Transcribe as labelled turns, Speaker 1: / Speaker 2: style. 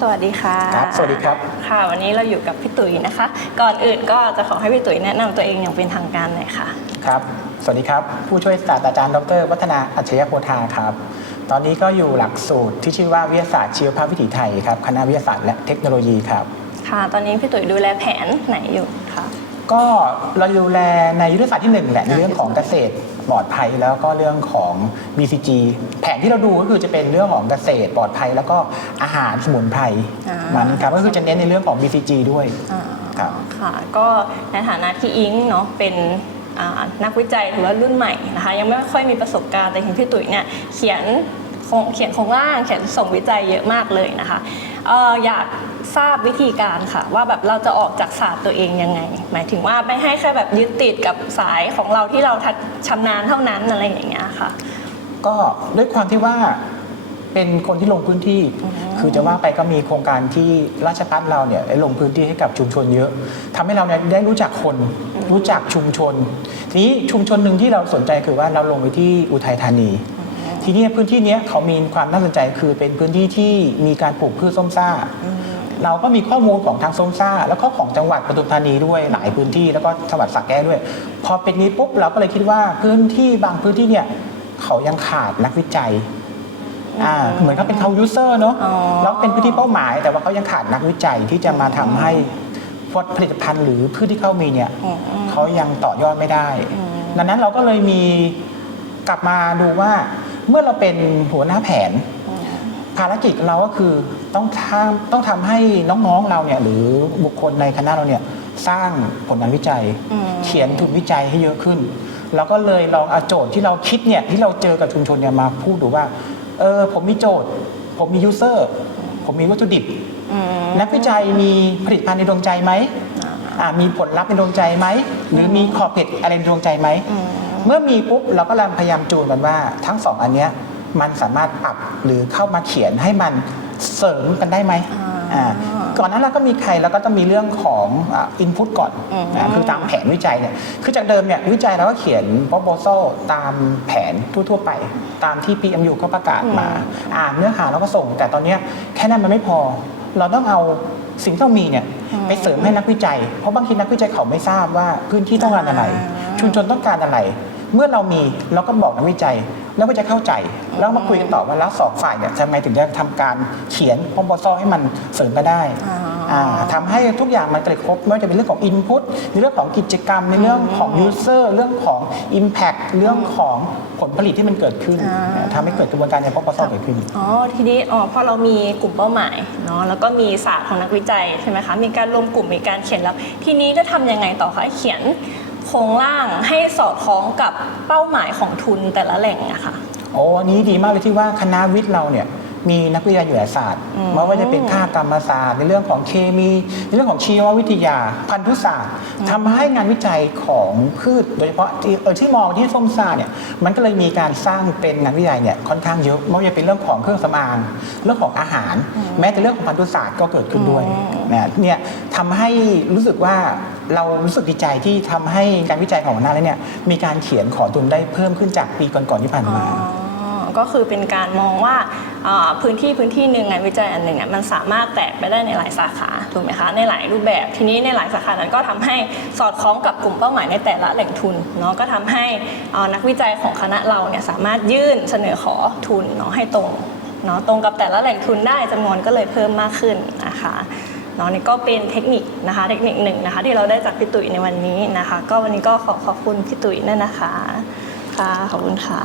Speaker 1: สวัสดีค่ะ
Speaker 2: ครับสวัสดีครับ
Speaker 1: ค่ะ วันนี้เราอยู่กับพี่ตุ๋ยนะคะ ก่อนอื่นก็จะขอให้พี่ตุ๋ยแนะนำตัวเองอย่างเป็นทางการหน่อยค่ะ
Speaker 2: ครับ สวัสดีครับ ผู้ช่วยศาสตราจารย์ ดร วัฒนา อัจฉริยโพธาครับ ตอนนี้ก็อยู่หลักสูตรที่ชื่อว่าวิทยาศาสตร์ชีวภาพวิถีไทยครับ คณะวิทยาศาสตร์และเทคโนโลยีครับ
Speaker 1: ค่ะ ตอนนี้พี่ตุ๋ยดูแลแผนไหนอยู่คะ
Speaker 2: ก็เราดูแลในยุทธศาสตร์ที่หนึ่งแหละในเรื่องของเกษตรปลอดภัยแล้วก็เรื่องของ BCG แผนที่เราดูก็คือจะเป็นเรื่องของเกษตรปลอดภัย แล้วก็อาหารสมุนไพร
Speaker 1: อ่า
Speaker 2: มันครับก็คือจะเน้นในเรื่องของ BCG ด้วย
Speaker 1: อ่า
Speaker 2: ครับ
Speaker 1: ค่ะก็ในฐานะที่อิงเนาะเป็นอ่านักวิจัยถือว่ารุ่นใหม่นะคะยังไม่ค่อยมีประสบการณ์แต่เห็นพี่ตุ๋ยเนี่ยเขียนโครงเขียนโครงร่างเขียนส่งวิจัยเยอะมากเลยนะคะ เอ่ออยากทราบวิธีการค่ะ ว่าแบบเราจะออกจากศาสตร์ตัวเองยังไง หมายถึงว่าไม่ให้แค่แบบยึดติดกับสายของเราที่เราทัดชำนาญเท่านั้นอะไรอย่างเงี้ยค่ะ
Speaker 2: ก็ด้วยความที่ว่าเป็นคนที่ลงพื้นที่ คือจะว่าไปก็มีโครงการที่ราชพัฒเราเนี่ยได้ลงพื้นที่ให้กับชุมชนเยอะทำให้เราเนี่ยได้รู้จักคน รู้จักชุมชน ทีนี้ชุมชนหนึ่งที่เราสนใจคือว่าเราลงไปที่อุทัยธานี ทีนี้พื้นที่เนี้ยเขามีความน่าสนใจคือเป็นพื้นที่ที่มีการปลูกพืชส้มซ่า เราก็มีข้อมูลของทางส้มซ่า แล้วก็ของจังหวัดปทุมธานีด้วยหลายพื้นที่แล้วก็จังหวัดสระแก้วด้วย พอเป็นนี้ปุ๊บเราก็เลยคิดว่าพื้นที่บางพื้นที่เนี่ยเขายังขาดนักวิจัยอ่าเหมือนเขาเป็นเขายูเซอร์เนาะ
Speaker 1: อ๋อ
Speaker 2: แล้วเป็นพื้นที่เป้าหมาย แต่ว่าเขายังขาดนักวิจัยที่จะมาทำให้ผลิตภัณฑ์หรือพืชที่เขามีเนี่ย
Speaker 1: อืมอืม
Speaker 2: เขายังต่อยอดไม่ได้
Speaker 1: อืม
Speaker 2: ดังนั้นเราก็เลยมีกลับมาดูว่า เมื่อเราเป็นหัวหน้าแผน ภารกิจเราก็คือต้องทำต้องทำให้น้องๆเราเนี่ยหรือบุคคลในคณะเราเนี่ยสร้างผลงานวิจัย
Speaker 1: อืม
Speaker 2: เขียนทุนวิจัยให้เยอะขึ้นเราก็เลยลองเอาโจทย์ที่เราคิดเนี่ยที่เราเจอกับชุมชนเนี่ยมาพูดดูว่าเออผมมีโจทย์ ผมมียูเซอร์ผมมีวัตถุดิบ
Speaker 1: อืม
Speaker 2: นักวิจัยมีผลิตภัณฑ์ในดวงใจไหม
Speaker 1: อ่า
Speaker 2: อ่ามีผลลัพธ์ในดวงใจไหมหรือมีขอบเขตอะไรในดวงใจไหม
Speaker 1: อืม
Speaker 2: เมื่อมีปุ๊บเราก็พยายามจูนกันว่า ทั้งสองอันเนี้ยมันสามารถปรับหรือเข้ามาเขียนให้มันเสริมกันได้ไหม
Speaker 1: อ่า
Speaker 2: อ่าก่อนหนั้นเราก็มีใครแล้วก็ต้องมีเรื่องของอินพุตก่อน
Speaker 1: อืม
Speaker 2: นะคือตามแผนวิจัยเนี่ยคือจากเดิมเนี่ยวิจัยเราก็เขียน proposal ตามแผนทั่วๆไป ตามที่ PMU เขาประกาศมา อ่านเนื้อหาเราก็ส่ง แต่ตอนเนี้ยแค่นั้นมันไม่พอ เราต้องเอาสิ่งที่เรามีเนี่ยไปเสริมให้นักวิจัย เพราะบางทีนักวิจัยเขาไม่ทราบว่าพื้นที่ต้องการอะไร ชุมชนต้องการอะไร เมื่อเรามีเราก็บอกนักวิจัยแล้วก็จะเข้าใจ แล้วมาคุยกันต่อว่าแล้วสองฝ่ายเนี่ยทำไมถึงจะทำการเขียนพอมบซอให้มันเสริมกันได้
Speaker 1: อ่า
Speaker 2: อ่าทำให้ทุกอย่างมันกระครบไม่ว่าจะเป็นเรื่องของ Input ในเรื่องของกิจกรรม ในเรื่องของ User เรื่องของ Impact เรื่องของผลผลิตที่มันเกิดขึ้น
Speaker 1: อ่า
Speaker 2: ทำให้เกิดกระบวนการในพอมบซอเกิดขึ้น
Speaker 1: อ๋อทีนี้อ๋อพอเรามีกลุ่มเป้าหมายเนาะแล้วก็มีศาสตร์ของนักวิจัยใช่ไหมคะมีการรวมกลุ่มมีการเขียนแล้ว ทีนี้จะทำยังไงต่อคะเขียน โครงร่างให้สอดคล้องกับเป้าหมายของทุนแต่ละแหล่งอะค่ะ
Speaker 2: โอ้อันนี้ดีมากเลยที่ว่าคณะวิทย์เราเนี่ยมีนักวิทยาอยู่หลายศาสตร์
Speaker 1: อืม
Speaker 2: ไม่ว่าจะเป็นค่ากรรมศาสตร์ ในเรื่องของเคมี ในเรื่องของชีววิทยา พันธุศาสตร์ทำให้งานวิจัยของพืช โดยเฉพาะที่เออที่มองที่ส้มซ่าเนี่ยมันก็เลยมีการสร้างเป็นงานวิจัยเนี่ยค่อนข้างเยอะไม่ว่าจะเป็นเรื่องของเครื่องสำอางเรื่องของอาหาร แม้แต่เรื่องของพันธุศาสตร์ก็เกิดขึ้นด้วยนะเนี่ยทำให้รู้สึกว่า เรารู้สึกดีใจที่ทำให้การวิจัยของคณะแล้วเนี่ยมีการเขียนขอทุนได้เพิ่มขึ้นจากปีก่อนๆที่ผ่านมา
Speaker 1: อ๋อก็คือเป็นการมองว่าอ่าพื้นที่พื้นที่หนึ่งงานวิจัยอันหนึ่งอะมันสามารถแตกไปได้ในหลายสาขาถูกไหมคะในหลายรูปแบบทีนี้ในหลายสาขานั้นก็ทำให้สอดคล้องกับกลุ่มเป้าหมายในแต่ละแหล่งทุนเนาะก็ทำให้อ่านักวิจัยของคณะเราเนี่ยสามารถยื่นเสนอขอทุนเนาะให้ตรงเนาะตรงกับแต่ละแหล่งทุนได้จำนวนก็เลยเพิ่มมากขึ้นนะคะ เนาะนี่ก็เป็นเทคนิคนะคะเทคนิคหนึ่งนะคะ ที่เราได้จากพี่ตุ๋ยในวันนี้นะคะ ก็วันนี้ก็ขอขอบคุณพี่ตุ๋ยนั่นนะคะค่ะขอบคุณค่ะ